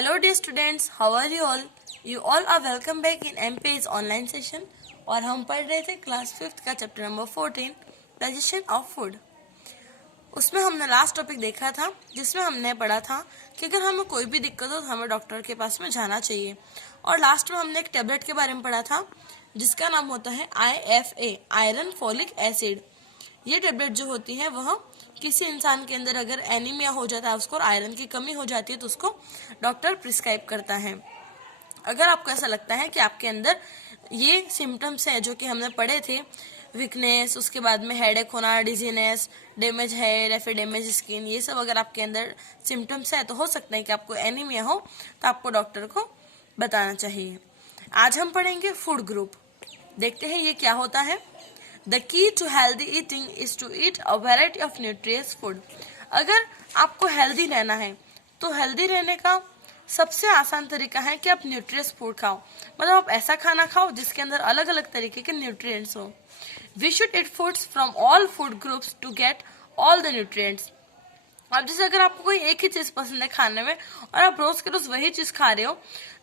Hello dear students, how are you all? You all are welcome back in MP's online session और हम पढ़ रहे थे class 5th का chapter number 14 digestion of food. उसमें हमने लास्ट टॉपिक देखा था जिसमें हमने पढ़ा था कि अगर हमें कोई भी दिक्कत हो तो हमें डॉक्टर के पास में जाना चाहिए। और लास्ट में हमने एक टेबलेट के बारे में पढ़ा था जिसका नाम होता है IFA, आयरन फोलिक एसिड। ये टेबलेट जो होती है वह किसी इंसान के अंदर अगर एनीमिया हो जाता है, उसको आयरन की कमी हो जाती है तो उसको डॉक्टर प्रिस्क्राइब करता है। अगर आपको ऐसा लगता है कि आपके अंदर ये सिम्टम्स हैं जो कि हमने पढ़े थे, वीकनेस, उसके बाद में हेडेक होना, डिजीनेस, डैमेज हेयर या फिर डैमेज स्किन, ये सब अगर आपके अंदर सिम्टम्स है तो हो सकता है कि आपको एनीमिया हो, तो आपको डॉक्टर को बताना चाहिए। आज हम पढ़ेंगे फूड ग्रुप। देखते हैं ये क्या होता है। The key to healthy eating is to eat a variety of nutritious food। अगर आपको हेल्दी रहना है तो हेल्दी रहने का सबसे आसान तरीका है कि आप न्यूट्रियस फूड खाओ, मतलब आप ऐसा खाना खाओ जिसके अंदर अलग अलग तरीके के न्यूट्रिएंट्स हो। We should eat foods from all food groups to get all the nutrients. अब जैसे अगर आपको कोई एक ही चीज पसंद है खाने में और आप रोज के रोज वही चीज खा रहे हो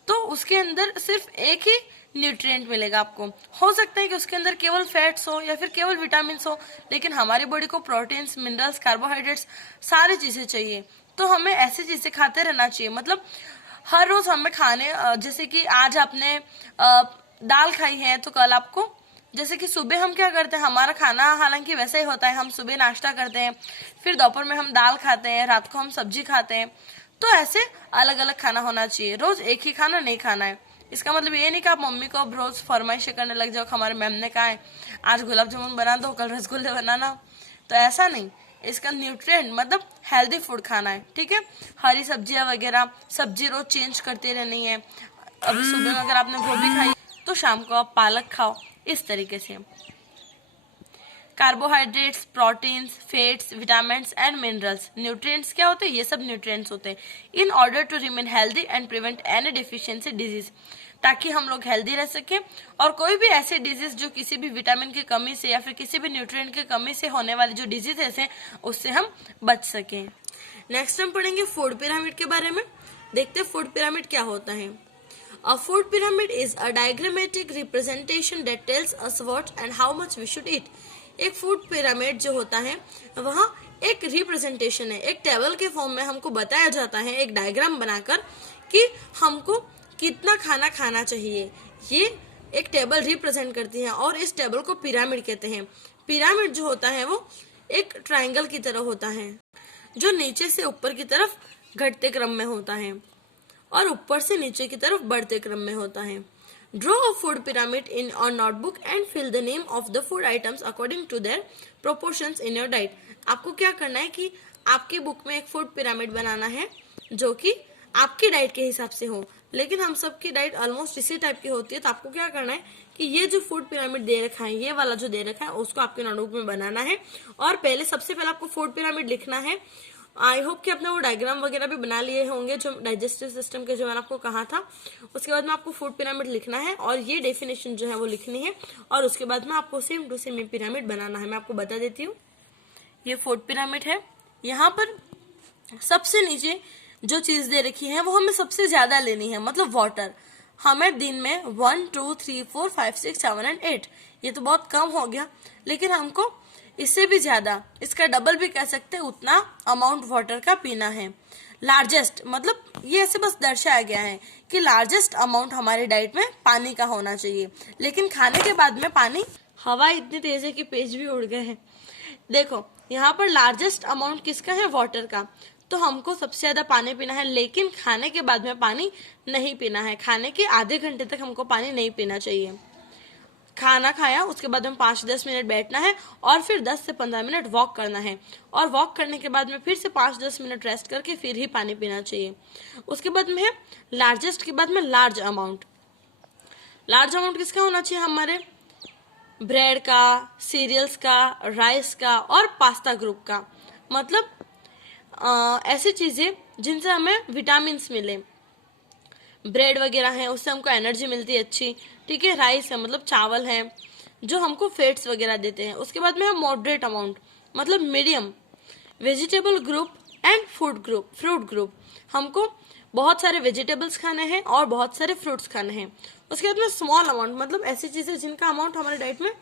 तो उसके अंदर सिर्फ एक ही न्यूट्रिएंट मिलेगा आपको। हो सकता है कि उसके अंदर केवल फैट्स हो या फिर केवल विटामिन हो, लेकिन हमारी बॉडी को प्रोटीन्स, मिनरल्स, कार्बोहाइड्रेट्स सारी चीजें चाहिए। तो हमें ऐसी चीजें खाते रहना चाहिए। मतलब हर रोज हमें खाने, जैसे कि आज आपने दाल खाई है तो कल आपको, जैसे कि सुबह हम क्या करते हैं, हमारा खाना हालांकि वैसा ही होता है, हम सुबह नाश्ता करते हैं, फिर दोपहर में हम दाल खाते हैं, रात को हम सब्जी खाते हैं। तो ऐसे अलग अलग खाना होना चाहिए, रोज एक ही खाना नहीं खाना है। इसका मतलब ये नहीं कि आप मम्मी को अब रोज फरमाइश करने लग जाओ, हमारे मैम ने कहा है आज गुलाब जामुन बना दो, कल रसगुल्ले बनाना, तो ऐसा नहीं। इसका न्यूट्रिएंट मतलब हेल्दी फूड खाना है, ठीक है। हरी सब्जियां वगैरह, सब्जी रोज चेंज करते रहनी है। अभी सुबह में अगर आपने गोभी खाई तो शाम को आप पालक खाओ, इस तरीके से। Carbohydrates, proteins, fats, vitamins and minerals. Nutrients क्या होते हैं? ये सब न्यूट्रिएंट्स होते हैं in order to remain healthy and prevent any deficiency disease, ताकि हम लोग हेल्दी रह सके और कोई भी ऐसे डिजीज जो किसी भी विटामिन की कमी से या फिर किसी भी न्यूट्रिएंट की कमी से होने वाली जो डिजीजेस हैं उससे हम बच सकें। नेक्स्ट हम पढ़ेंगे फूड पिरामिड के बारे में। देखते हैं फूड पिरामिड क्या होता है। A food pyramid is a diagrammatic representation that tells us what and how much we should eat। एक फूड पिरामिड जो होता है वह एक रिप्रेजेंटेशन है, एक टेबल के फॉर्म में हमको बताया जाता है एक डायग्राम बनाकर कि हमको कितना खाना खाना चाहिए। ये एक टेबल रिप्रेजेंट करती है और इस टेबल को पिरामिड कहते हैं। पिरामिड जो होता है वो एक ट्रायंगल की तरह होता है जो नीचे से ऊपर की तरफ घटते क्रम में होता है और ऊपर से नीचे की तरफ बढ़ते क्रम में होता है। Draw a food pyramid in own notebook and fill the name of the food items according to their proportions in your diet. आपको क्या करना है कि आपकी बुक में एक फूड पिरामिड बनाना है जो कि आपकी डाइट के हिसाब से हो, लेकिन हम सबकी डाइट ऑलमोस्ट इसी टाइप की होती है। तो आपको क्या करना है कि ये जो फूड पिरामिड दे रखा है, ये वाला जो दे रखा है, उसको आपके नोटबुक में बनाना है और पहले सबसे पहले आपको फूड पिरामिड लिखना है। आई होप कि आपने वो डायग्राम वगैरह भी बना लिए होंगे जो डाइजेस्टिव सिस्टम के जो मैंने आपको कहा था। उसके बाद में आपको फूड पिरामिड लिखना है और ये डेफिनेशन जो है वो लिखनी है और उसके बाद में आपको सेम टू सेम पिरामिड बनाना है। मैं आपको बता देती हूँ, ये फूड पिरामिड है। यहाँ पर सबसे नीचे जो चीज दे रखी है वो हमें सबसे ज्यादा लेनी है, मतलब वाटर। हमें दिन में 1, 2, 3, 4, 5, 6, 7 एंड 8, ये तो बहुत कम हो गया, लेकिन हमको इससे भी ज्यादा, इसका डबल भी कह सकते हैं, उतना अमाउंट वाटर का पीना है। लार्जेस्ट मतलब ये ऐसे बस दर्शाया गया है कि लार्जेस्ट अमाउंट हमारी डाइट में पानी का होना चाहिए, लेकिन खाने के बाद में पानी, हवा इतनी तेज है कि पेज भी उड़ गए हैं। देखो यहाँ पर लार्जेस्ट अमाउंट किसका है? वाटर का। तो हमको सबसे ज्यादा पानी पीना है, लेकिन खाने के बाद में पानी नहीं पीना है। खाने के आधे घंटे तक हमको पानी नहीं पीना चाहिए। खाना खाया उसके बाद में 5-10 मिनट बैठना है और फिर 10 से 15 मिनट वॉक करना है और वॉक करने के बाद में फिर से 5-10 मिनट रेस्ट करके फिर ही पानी पीना चाहिए। उसके बाद में है लार्जेस्ट के बाद में लार्ज अमाउंट। लार्ज अमाउंट किसका होना चाहिए? हमारे ब्रेड का, सीरियल्स का, राइस का और पास्ता ग्रुप का। मतलब ऐसी चीजें जिनसे हमें विटामिन मिले। ब्रेड वगैरह है उससे हमको एनर्जी मिलती है अच्छी, ठीक है। राइस है मतलब चावल है जो हमको फैट्स वगैरह देते हैं। उसके बाद में है मॉडरेट अमाउंट, मतलब medium. Vegetable group and fruit group. हमको बहुत सारे वेजिटेबल्स खाने हैं और बहुत सारे फ्रूट्स खाने हैं। उसके बाद में स्मॉल अमाउंट, मतलब ऐसी चीजें जिनका अमाउंट हमारे डाइट में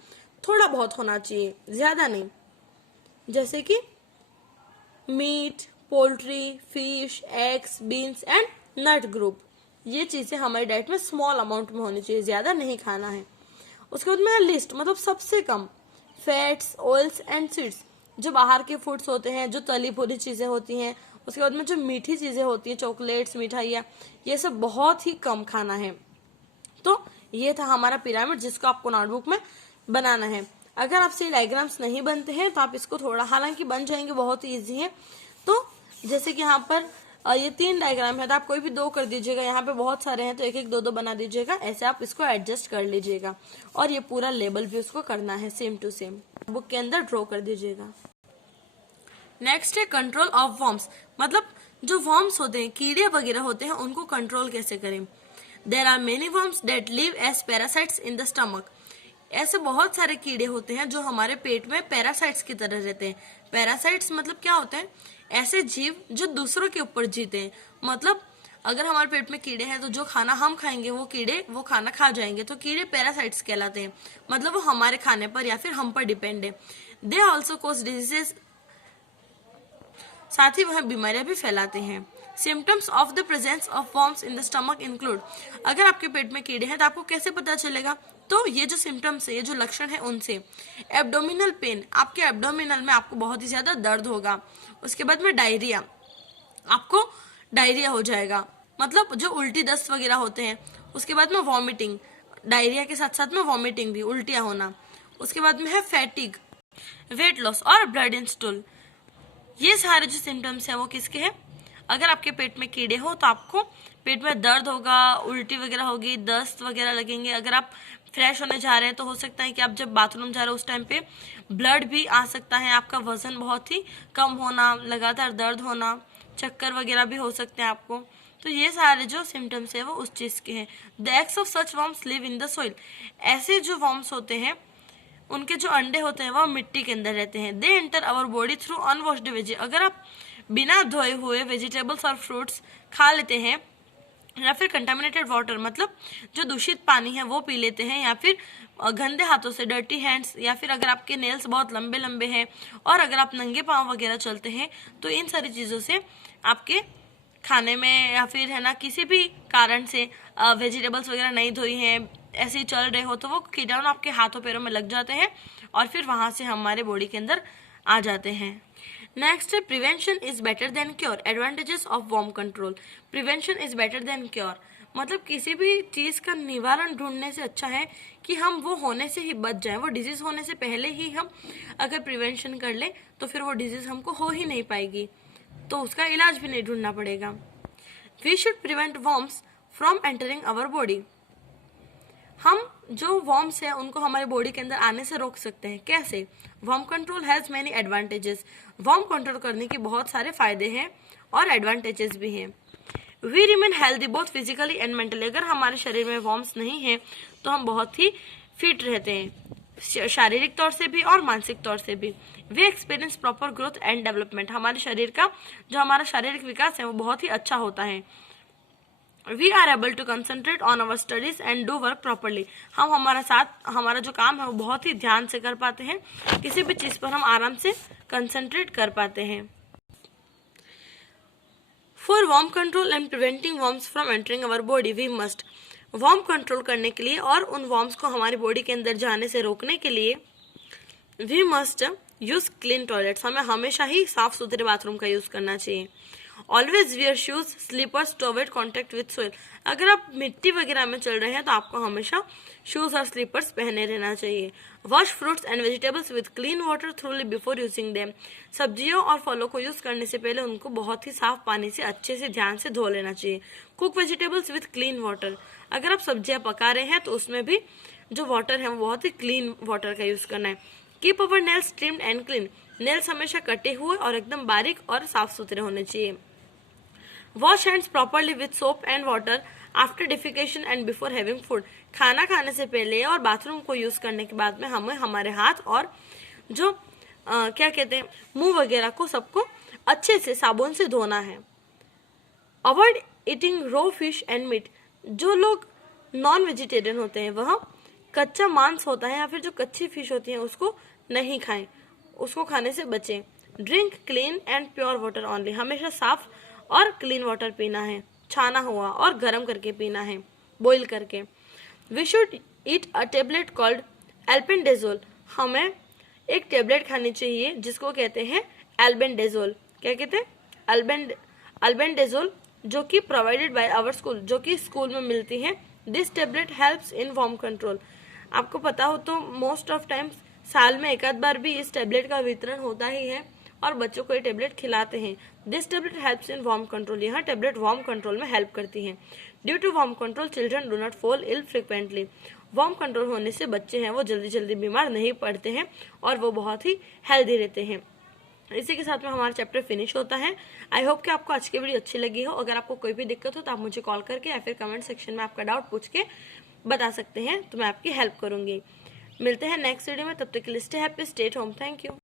थोड़ा बहुत होना चाहिए, ज्यादा नहीं, जैसे कि meat, poultry, fish, eggs, beans and nut group. ये चीजें हमारी डाइट में स्मॉल अमाउंट में होनी चाहिए, ज्यादा नहीं खाना है। उसके बाद में लिस्ट, मतलब सबसे कम फैट्स, ऑयल्स एंड स्वीट्स, जो बाहर के फूड्स होते हैं, जो तली भुनी चीजें होती हैं। उसके बाद में जो मीठी चीजें होती हैं, चॉकलेट्स, मिठाइयाँ, ये सब बहुत ही कम खाना है। तो ये था हमारा पिरामिड, जिसको आपको नोटबुक में बनाना है। अगर आपसे डायग्राम्स नहीं बनते हैं तो आप इसको थोड़ा, हालांकि बन जाएंगे, बहुत ही ईजी है। तो जैसे कि यहाँ पर ये 3 डायग्राम है, तो आप कोई भी 2 कर दीजिएगा। यहाँ पे बहुत सारे हैं तो 1-1, 2-2 बना दीजिएगा। ऐसे आप इसको एडजस्ट कर लीजिएगा। और ये पूरा लेबल भी उसको करना है सेम टू सेम, बुक के अंदर ड्रॉ कर दीजिएगा। नेक्स्ट है कंट्रोल ऑफ वर्म्स, मतलब जो वर्म्स होते हैं, कीड़े वगैरह होते हैं, उनको कंट्रोल कैसे करें। There are many worms that live as parasites in the stomach. ऐसे बहुत सारे कीड़े होते हैं जो हमारे पेट में पैरासाइट्स की तरह रहते हैं। पैरासाइट्स मतलब क्या होते हैं, ऐसे जीव जो दूसरों के ऊपर जीते हैं। मतलब अगर हमारे पेट में कीड़े हैं तो जो खाना हम खाएंगे वो कीड़े वो खाना खा जाएंगे, तो कीड़े पैरासाइट्स कहलाते हैं। मतलब वो हमारे खाने पर या फिर हम पर डिपेंड है। दे ऑल्सो कॉज डिजीजेस, साथ ही वह बीमारियां भी फैलाते हैं। Symptoms of the presence of worms in the stomach include, अगर आपके पेट में कीड़े हैं तो आपको कैसे पता चलेगा, तो ये जो सिम्टम्स है, ये जो लक्षण है उनसे। एब्डोमिनल पेन, आपके एब्डोमिनल में आपको बहुत ही ज्यादा दर्द होगा। उसके बाद में डायरिया, आपको डायरिया हो जाएगा, मतलब जो उल्टी दस्त वगैरह होते हैं। उसके बाद में वॉमिटिंग, डायरिया के साथ साथ में वॉमिटिंग भी, उल्टियां होना। उसके बाद में है फैटिग, वेट लॉस और ब्लड इन स्टूल। ये सारे जो सिम्टम्स हैं वो किसके हैं, अगर आपके पेट में कीड़े हो तो आपको पेट में दर्द होगा, उल्टी वगैरह होगी, दस्त वगैरह लगेंगे। अगर आप फ्रेश होने जा रहे हैं तो हो सकता है कि आप जब बाथरूम जा रहे हो उस टाइम पे ब्लड भी आ सकता है, आपका वजन बहुत ही कम होना, लगातार दर्द होना, चक्कर वगैरह भी हो सकते हैं आपको। तो ये सारे जो सिम्टम्स है वो उस चीज के हैं। The eggs of such worms live in the soil, ऐसे जो वर्म्स होते हैं उनके जो अंडे होते हैं वो मिट्टी के अंदर रहते हैं। They enter our body through unwashed veggie, अगर आप बिना धोए हुए वेजिटेबल्स और फ्रूट्स खा लेते हैं या फिर कंटामिनेटेड वाटर, मतलब जो दूषित पानी है वो पी लेते हैं, या फिर गंदे हाथों से, डर्टी हैंड्स, या फिर अगर आपके नेल्स बहुत लंबे लंबे हैं और अगर आप नंगे पांव वगैरह चलते हैं, तो इन सारी चीज़ों से आपके खाने में या फिर है ना किसी भी कारण से वेजिटेबल्स वगैरह नहीं धोई हैं, ऐसे ही चल रहे हो, तो वो कीटाणु आपके हाथों पैरों में लग जाते हैं और फिर वहां से हमारे बॉडी के अंदर आ जाते हैं। नेक्स्ट है prevention is better than cure, advantages of worm control. Prevention is better than cure, मतलब किसी भी चीज का निवारण ढूंढने से अच्छा है कि हम वो होने से ही बच जाएं। वो डिजीज होने से पहले ही हम अगर प्रिवेंशन कर लें तो फिर वो डिजीज हमको हो ही नहीं पाएगी, तो उसका इलाज भी नहीं ढूंढना पड़ेगा। We should prevent worms from entering our body, हम जो वर्म्स हैं उनको हमारे बॉडी के अंदर आने से रोक सकते हैं। कैसे? Worm control has many advantages, worm control करने के बहुत सारे फायदे हैं और एडवांटेजेस भी हैं। We remain healthy both physically and mentally, अगर हमारे शरीर में वर्म्स नहीं है तो हम बहुत ही फिट रहते हैं, शारीरिक तौर से भी और मानसिक तौर से भी। We experience proper growth and development, हमारे शरीर का जो हमारा शारीरिक विकास है वो बहुत ही अच्छा होता है। We are able to concentrate on our studies and do work properly, हम हमारा जो काम है वो बहुत ही ध्यान से कर पाते हैं, किसी भी चीज पर हम आराम से कंसंट्रेट कर पाते हैं। For worm control and preventing worms from entering our body we must, worm control करने के लिए और उन वर्म्स को हमारी बॉडी के अंदर जाने से रोकने के लिए we must use clean toilets, हमें हमेशा ही साफ सुथरे बाथरूम का यूज करना चाहिए। Always wear shoes slippers to avoid contact with soil, अगर आप मिट्टी वगैरह में चल रहे हैं तो आपको हमेशा शूज और स्लीपर्स पहने रहना चाहिए। Wash fruits and vegetables with clean water थ्रूली before using them, सब्जियों और फलों को यूज करने से पहले उनको बहुत ही साफ पानी से अच्छे से ध्यान से धो लेना चाहिए। Cook vegetables with clean water, अगर आप सब्जियां पका रहे हैं तो उसमें भी जो वाटर है वो बहुत ही क्लीन वाटर का यूज करना है। Keep our nails trimmed and clean, nails हमेशा कटे हुए और एकदम बारीक और साफ सुथरे होने चाहिए। Wash hands properly with soap and water after defecation and before having food, खाना खाने से पहले और बाथरूम को यूज करने के बाद में हमें हमारे हाथ और जो क्या कहते हैं मुंह वगैरह को सबको अच्छे से साबुन से धोना है। Avoid eating raw fish and meat, जो लोग नॉन वेजिटेरियन होते हैं वह कच्चा मांस होता है या फिर जो कच्ची फिश होती है उसको नहीं खाएं, उसको खाने से बचें। Drink clean and pure water only, हमेशा साफ और क्लीन वाटर पीना है, छाना हुआ और गर्म करके पीना है, बॉईल करके। We should eat a tablet called albendazole, हमें एक टेबलेट खानी चाहिए जिसको कहते हैं एल्बेंडाजोल। क्या कहते हैं? एल्बेंडाजोल, जो कि प्रोवाइडेड बाय आवर स्कूल, जो कि स्कूल में मिलती है। This tablet helps in worm control, आपको पता हो तो मोस्ट ऑफ टाइम्स साल में एक आध बार भी इस टेबलेट का वितरण होता ही है और बच्चों को ये टेबलेट खिलाते हैं। This tablet helps in worm control, यह टेबलेट वार्म कंट्रोल में हेल्प करती है। Due to worm control children do not fall ill frequently, worm control होने से बच्चे हैं वो जल्दी जल्दी बीमार नहीं पड़ते हैं और वो बहुत ही हेल्दी रहते हैं। इसी के साथ में हमारा चैप्टर फिनिश होता है। आई होप कि आपको आज की वीडियो अच्छी लगी हो। अगर आपको कोई भी दिक्कत हो तो आप मुझे कॉल करके या फिर कमेंट सेक्शन में आपका डाउट पूछ के बता सकते हैं, तो मैं आपकी हेल्प करूंगी। मिलते हैं नेक्स्ट वीडियो में, तब तक के लिए stay happy, stay at home. Thank you.